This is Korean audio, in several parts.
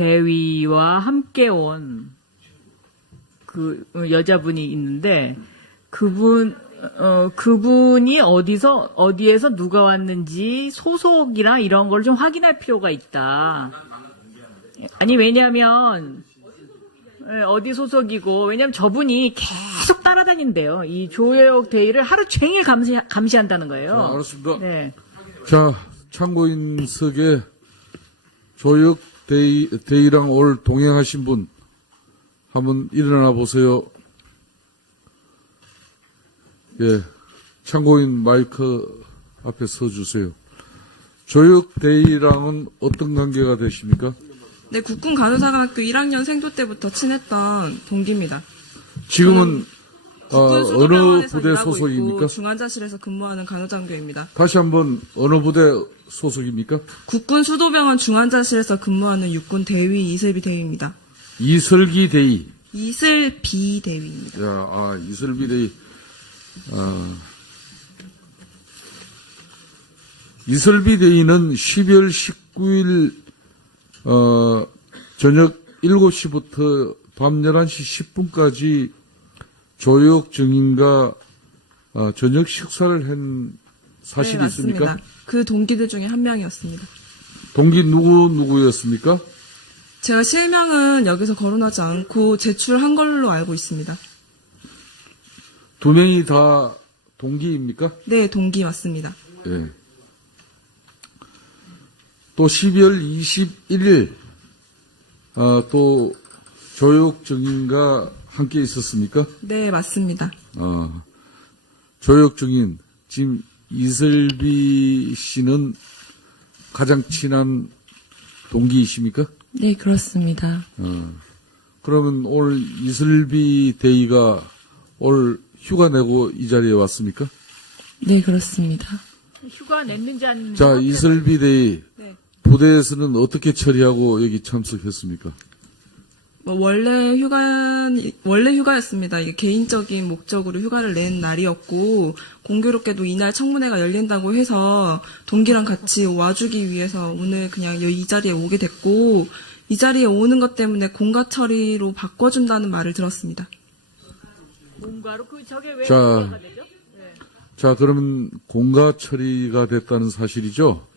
대위와 함께 온 그 여자분이 있는데 그분이 어디에서 누가 왔는지 소속이나 이런 걸 좀 확인할 필요가 있다. 아니, 왜냐면, 어디 소속이고, 왜냐면 저분이 계속 따라다닌대요. 이 조여옥 대위를 하루 종일 감시한다는 거예요. 자, 알았습니다. 네. 자, 참고인석에 조혁 대위랑 오늘 동행하신 분 한번 일어나 보세요. 예, 참고인 마이크 앞에 서주세요. 조혁 대위랑은 어떤 관계가 되십니까? 네, 국군 간호사관학교 1학년 생도 때부터 친했던 동기입니다. 지금은 국군 어느 수도병원에서 부대 일하고 소속입니까? 있고 중환자실에서 근무하는 간호장교입니다. 다시 한번 어느 부대 소속입니까? 국군 수도병원 중환자실에서 근무하는 육군 대위 이슬비 대위입니다. 이슬기 대위. 이슬비 대위입니다. 야, 이슬비 대위. 이슬비 대위는 12월 19일 저녁 7시부터 밤 11시 10분까지 조혁 증인과 저녁 식사를 한 사실이 네, 있습니까? 맞습니다. 그 동기들 중에 한 명이었습니다. 동기 누구였습니까? 제가 실명은 여기서 거론하지 않고 제출한 걸로 알고 있습니다. 두 명이 다 동기입니까? 네, 동기 맞습니다. 예. 또 12월 21일 또 조혁 증인과 함께 있었습니까? 네, 맞습니다. 조혁 증인 지금 이슬비 씨는 가장 친한 동기이십니까? 네, 그렇습니다. 그러면 오늘 이슬비 대위가 올 휴가 내고 이 자리에 왔습니까? 네, 그렇습니다. 휴가 냈는지 안 냈는지. 자, 이슬비 대위 네. 부대에서는 어떻게 처리하고 여기 참석했습니까? 원래 휴가였습니다. 이게 개인적인 목적으로 휴가를 낸 날이었고, 공교롭게도 이날 청문회가 열린다고 해서 동기랑 같이 와주기 위해서 오늘 그냥 이 자리에 오게 됐고, 이 자리에 오는 것 때문에 공가 처리로 바꿔준다는 말을 들었습니다. 뭔가로 저게 왜 자, 공가가 되죠? 자, 그러면 공가 처리가 됐다는 사실이죠?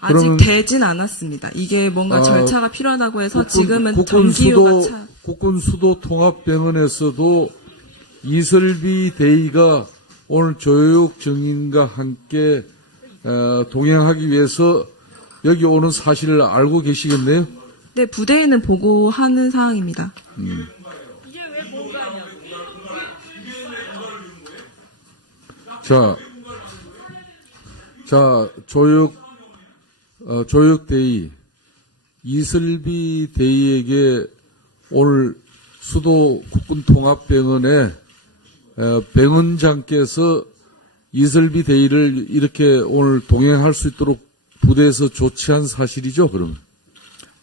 아직 그러면 되진 않았습니다. 이게 뭔가 절차가 필요하다고 해서 지금은 정기휴가 국군 수도 통합병원에서도 이슬비 대위가 오늘 조혁 증인과 함께 동행하기 위해서 여기 오는 사실을 알고 계시겠네요? 네, 부대에는 보고하는 사항입니다. 이게 왜 공가냐? 자, 조혁 대위, 이슬비 대위에게 오늘 수도 국군통합병원에 병원장께서 이슬비 대위를 이렇게 오늘 동행할 수 있도록 부대에서 조치한 사실이죠, 그러면?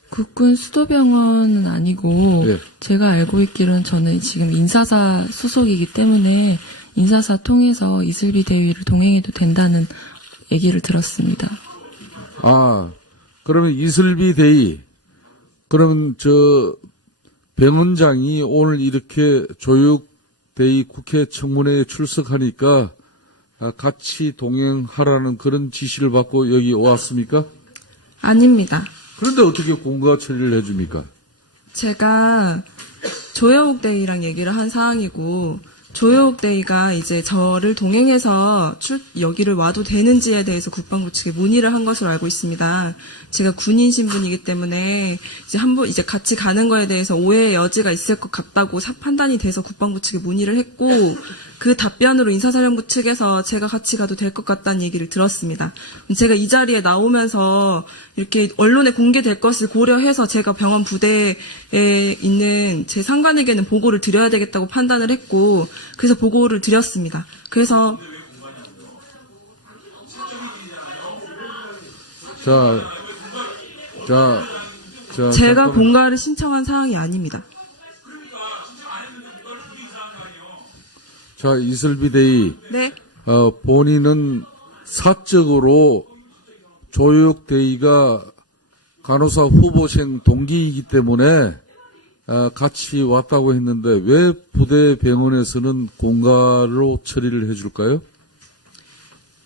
국군 수도병원은 아니고 네. 제가 알고 있기로는 저는 지금 인사사 소속이기 때문에 인사사 통해서 이슬비 대위를 동행해도 된다는 얘기를 들었습니다. 그러면 이슬비 대위, 그러면 병원장이 오늘 이렇게 조혁 대위 국회 청문회에 출석하니까 같이 동행하라는 그런 지시를 받고 여기 왔습니까? 아닙니다. 그런데 어떻게 공가 처리를 해줍니까? 제가 조여옥 대위랑 얘기를 한 사항이고, 조여옥 대위가 이제 저를 동행해서 여기를 와도 되는지에 대해서 국방부 측에 문의를 한 것으로 알고 있습니다. 제가 군인 신분이기 때문에 이제 같이 가는 거에 대해서 오해의 여지가 있을 것 같다고 판단이 돼서 국방부 측에 문의를 했고, 그 답변으로 인사사령부 측에서 제가 같이 가도 될 것 같다는 얘기를 들었습니다. 제가 이 자리에 나오면서 이렇게 언론에 공개될 것을 고려해서 제가 병원 부대에 있는 제 상관에게는 보고를 드려야 되겠다고 판단을 했고, 그래서 보고를 드렸습니다. 그래서 제가 잠깐만. 공가를 신청한 사항이 아닙니다. 자, 이슬비 대위, 네. 본인은 사적으로 조혁 대위가 간호사 후보생 동기이기 때문에 같이 왔다고 했는데 왜 부대 병원에서는 공가로 처리를 해줄까요?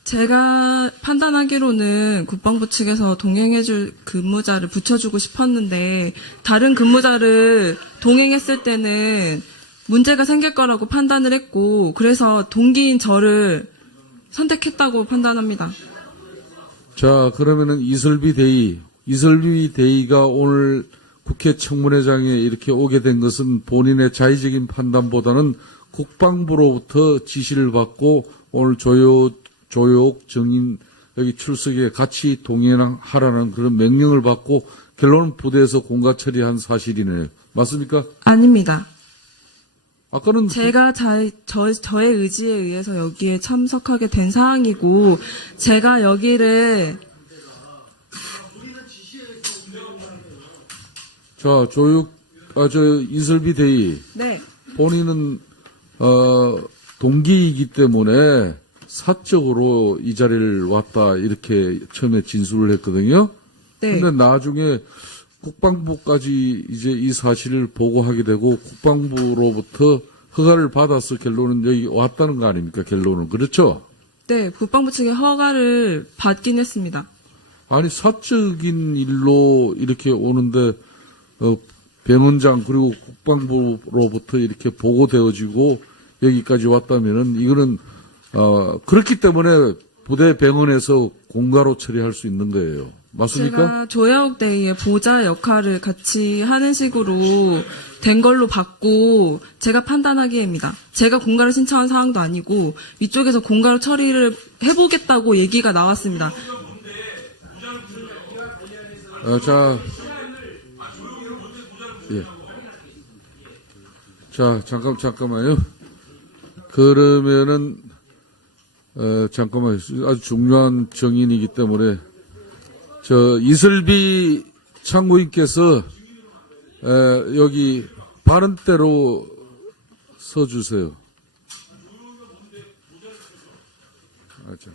제가 판단하기로는 국방부 측에서 동행해줄 근무자를 붙여주고 싶었는데 다른 근무자를 동행했을 때는 문제가 생길 거라고 판단을 했고 그래서 동기인 저를 선택했다고 판단합니다. 자, 그러면은 이설비 대의가 오늘 국회 청문회장에 이렇게 오게 된 것은 본인의 자의적인 판단보다는 국방부로부터 지시를 받고 오늘 조욕 정인 여기 출석에 같이 동행하라는 그런 명령을 받고 결론은 부대에서 공가 처리한 사실이네요. 맞습니까? 아닙니다. 아까는 제가 저의 의지에 의해서 여기에 참석하게 된 사항이고 제가 여기를 자, 이설비 대의 네. 본인은 동기이기 때문에 사적으로 이 자리를 왔다 이렇게 처음에 진술을 했거든요. 네. 근데 나중에 국방부까지 이제 이 사실을 보고하게 되고 국방부로부터 허가를 받아서 결론은 여기 왔다는 거 아닙니까? 결론은 그렇죠? 네, 국방부 측의 허가를 받긴 했습니다. 아니 사적인 일로 이렇게 오는데 병원장 그리고 국방부로부터 이렇게 보고되어지고 여기까지 왔다면은 이거는 그렇기 때문에 부대 병원에서 공가로 처리할 수 있는 거예요. 맞습니까? 제가 조야옥 대위의 보좌 역할을 같이 하는 식으로 된 걸로 봤고 제가 판단하기에입니다. 제가 공가를 신청한 사항도 아니고 위쪽에서 공가로 처리를 해보겠다고 얘기가 나왔습니다. 자, 예. 자, 잠깐만요. 그러면은, 잠깐만요. 아주 중요한 정인이기 때문에, 이설비 참고인께서, 여기 바른대로 서주세요. 자.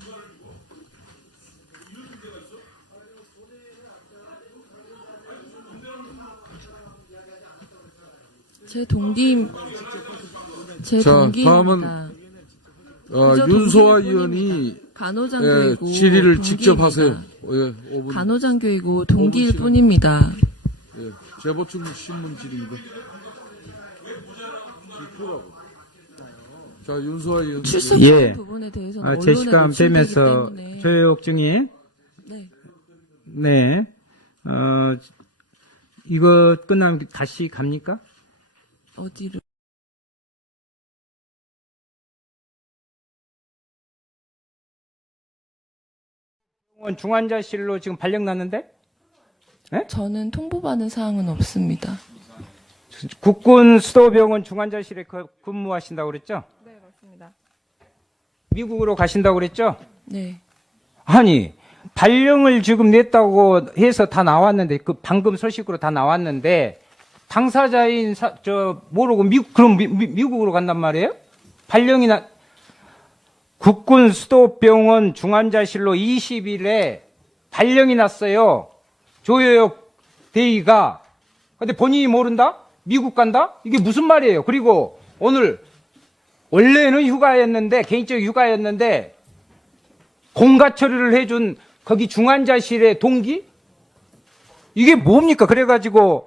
제 동기입니다. 다음은 윤소아 의원이 간호장교이고 질의를 직접 동기입니다. 하세요. 예, 5분. 간호장교이고 동기일 5분 뿐입니다. 예, 재보충 신문 질의입니다. 자, 윤소아 의원. 출석한 예. 부분에 대해서는 제 언론에 시간 노출되기 빼면서 때문에 조혁 증인, 네. 네, 이거 끝나면 다시 갑니까? 어디를 중환자실로 지금 발령 났는데 저는 통보받은 사항은 없습니다. 국군 수도병원 중환자실에 근무하신다고 그랬죠? 네, 맞습니다. 미국으로 가신다고 그랬죠? 네. 아니 발령을 지금 냈다고 해서 다 나왔는데 그 방금 소식으로 다 나왔는데 당사자인 모르고 그럼 미국으로 간단 말이에요? 발령이 국군 수도병원 중환자실로 20일에 발령이 났어요. 조여역 대위가. 근데 본인이 모른다? 미국 간다? 이게 무슨 말이에요? 그리고 오늘 원래는 휴가였는데 개인적 휴가였는데 공가 처리를 해준 거기 중환자실의 동기? 이게 뭡니까? 그래가지고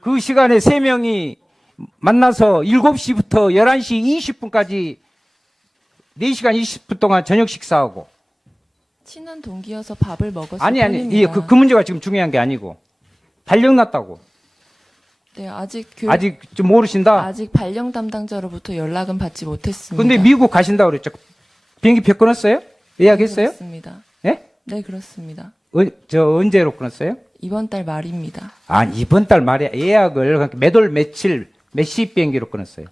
그 시간에 3명이 만나서 7시부터 11시 20분까지 4시간 20분 동안 저녁 식사하고. 친한 동기여서 밥을 먹었을 아니, 뿐입니다. 그 문제가 지금 중요한 게 아니고. 발령 났다고. 네, 아직 좀 모르신다? 아직 발령 담당자로부터 연락은 받지 못했습니다. 근데 미국 가신다고 그랬죠. 비행기 표 끊었어요? 예약했어요? 그렇습니다. 예? 네, 그렇습니다. 언제로 끊었어요? 이번 달 말입니다. 아, 이번 달 말에 예약을 몇 월 며칠, 몇 시 비행기로 끊었어요?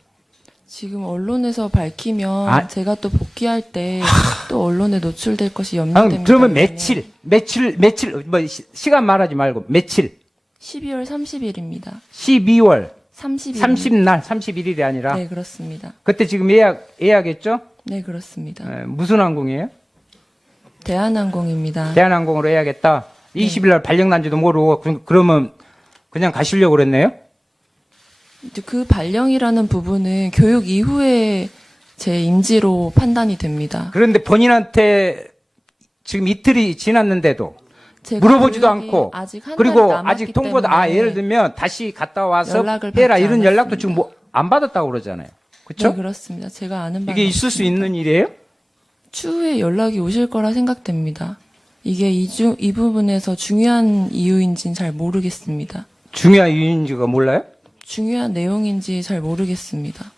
지금 언론에서 밝히면 아. 제가 또 복귀할 때 또 언론에 노출될 것이 염려됩니다. 그러면 며칠, 시간 말하지 말고 며칠? 12월 30일입니다. 12월 30일. 30날, 31일이 아니라. 네, 그렇습니다. 그때 지금 예약했죠? 네, 그렇습니다. 무슨 항공이에요? 대한항공입니다. 대한항공으로 예약했다. 20일 날 발령 난지도 모르고 그러면 그냥 가시려고 그랬네요? 이제 그 발령이라는 부분은 교육 이후에 제 인지로 판단이 됩니다. 그런데 본인한테 지금 이틀이 지났는데도 제가 물어보지도 교육이 않고 아직 한 달이 그리고 남았기 아직 통보도 때문에 예를 들면 다시 갔다 와서 연락을 해라 받지 이런 연락도 않았습니다. 지금 뭐 안 받았다고 그러잖아요. 그렇죠? 네, 그렇습니다. 제가 아는 바는 이게 있을 수 있는 일이에요? 추후에 연락이 오실 거라 생각됩니다. 이게 이 부분에서 중요한 이유인지는 잘 모르겠습니다. 중요한 이유인지가 몰라요? 중요한 내용인지 잘 모르겠습니다.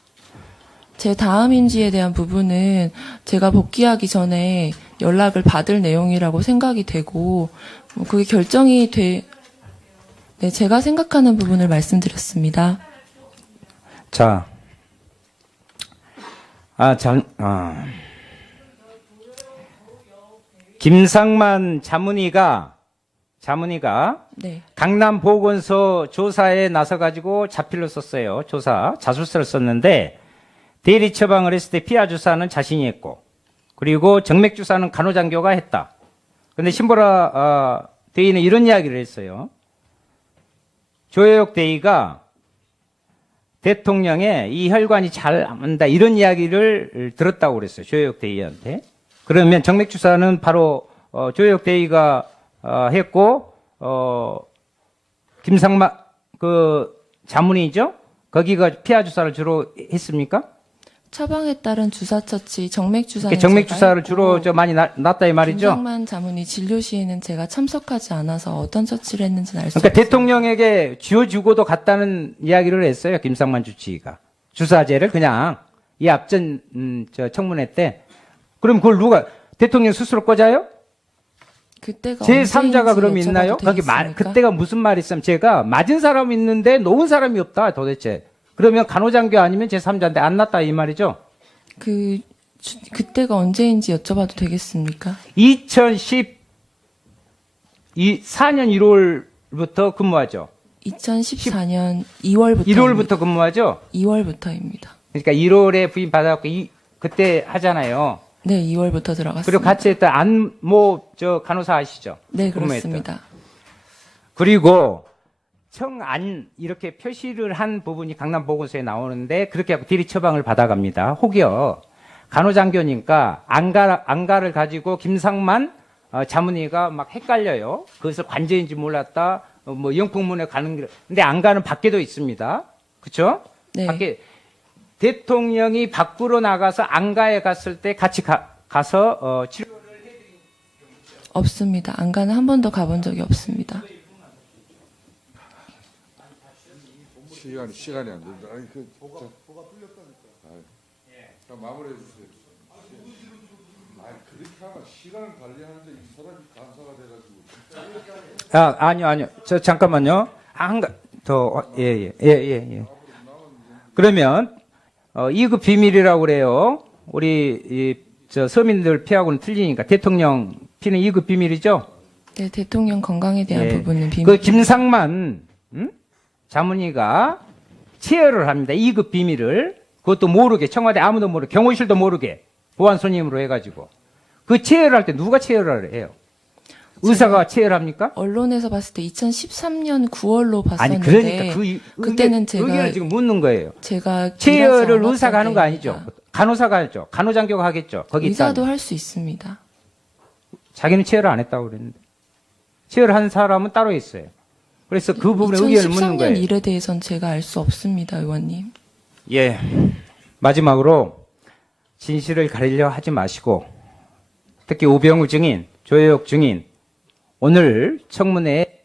제 다음 임지에 대한 부분은 제가 복귀하기 전에 연락을 받을 내용이라고 생각이 되고 그게 결정이 네, 제가 생각하는 부분을 말씀드렸습니다. 자, 김상만 자문위가 네, 강남보건소 조사에 나서가지고 자필로 썼어요. 자술서를 썼는데 대리 처방을 했을 때 피하 주사는 자신이 했고 그리고 정맥 주사는 간호장교가 했다. 그런데 신보라 대의는 이런 이야기를 했어요. 조혜옥 대의가 대통령의 이 혈관이 잘 안다 이런 이야기를 들었다고 그랬어요. 조혜옥 대의한테. 그러면 정맥 주사는 바로 조혜옥 대의가 했고 김상만 그 자문이죠. 거기가 피하 주사를 주로 했습니까? 처방에 따른 주사 처치, 정맥 주사는 정맥 제가 주사를 했고, 주로 많이 놨다 이 말이죠. 김상만 자문이 진료 시에는 제가 참석하지 않아서 어떤 처치를 했는지는 알 수 그러니까 없습니다. 대통령에게 쥐어주고도 갔다는 이야기를 했어요. 김상만 주치의가 주사제를 그냥 이 앞전 청문회 때. 그럼 그걸 누가 대통령 스스로 꽂아요? 그때가 제 3자가 언제인지 그럼 있나요? 여쭤봐도 거기 되겠습니까? 그때가 무슨 말이 있으면 제가 맞은 사람이 있는데 놓은 사람이 없다 도대체. 그러면 간호장교 아니면 제 3자인데 안 났다 이 말이죠. 그때가 언제인지 여쭤봐도 되겠습니까? 2014년 1월부터 근무하죠. 2014년 2월부터 1월부터 근무하죠. 2월부터입니다. 그러니까 1월에 부임 받아갖고 그때 하잖아요. 네, 2월부터 들어갔습니다. 그리고 같이 했던 안모 간호사 아시죠? 네, 근무했던. 그렇습니다. 그리고 청안 이렇게 표시를 한 부분이 강남보건소에 나오는데 그렇게 하고 대리 처방을 받아갑니다. 혹여 간호장교니까 안가를 가지고 김상만 자문위가 막 헷갈려요. 그것을 관제인지 몰랐다. 뭐 영풍문에 가는 길. 근데 안가는 밖에도 있습니다. 그렇죠? 네. 밖에 대통령이 밖으로 나가서 안가에 갔을 때 같이 가서 치료. 없습니다. 안가는 한 번도 가본 적이 없습니다. 시간이 안 된다. 아니 보가 풀렸다니까. 자, 마무리해 주세요. 아니 그렇게 하면 시간을 관리하는데 이 사람이 간사가 돼가지고. 아니요. 저 잠깐만요. 예. 그러면 2급 비밀이라고 그래요. 우리 서민들 피하고는 틀리니까 대통령 피는 2급 비밀이죠. 네, 대통령 건강에 대한 예. 부분은 비밀. 그 김상만 자문위가 체열을 합니다. 2급 비밀을. 그것도 모르게 청와대 아무도 모르게 경호실도 모르게 보안 손님으로 해가지고 그 체열할 때 누가 체열을 해요? 의사가 체열합니까? 언론에서 봤을 때 2013년 9월로 아니 봤었는데 그러니까 그때는 제가 의견을 지금 묻는 거예요. 제가 체열을 일하지 의사가 하는 거 않았던 아니죠. 때입니다. 간호사가 하죠. 간호장교가 하겠죠. 거기 의사도 있다면. 할 수 있습니다. 자기는 체열을 안 했다고 그랬는데 체열을 한 사람은 따로 있어요. 그래서 그 부분에 의견을 묻는 2013년 거예요. 일에 대해서는 제가 알 수 없습니다, 의원님. 예. 마지막으로 진실을 가리려 하지 마시고 특히 우병우 증인, 조혜옥 증인 오늘 청문회에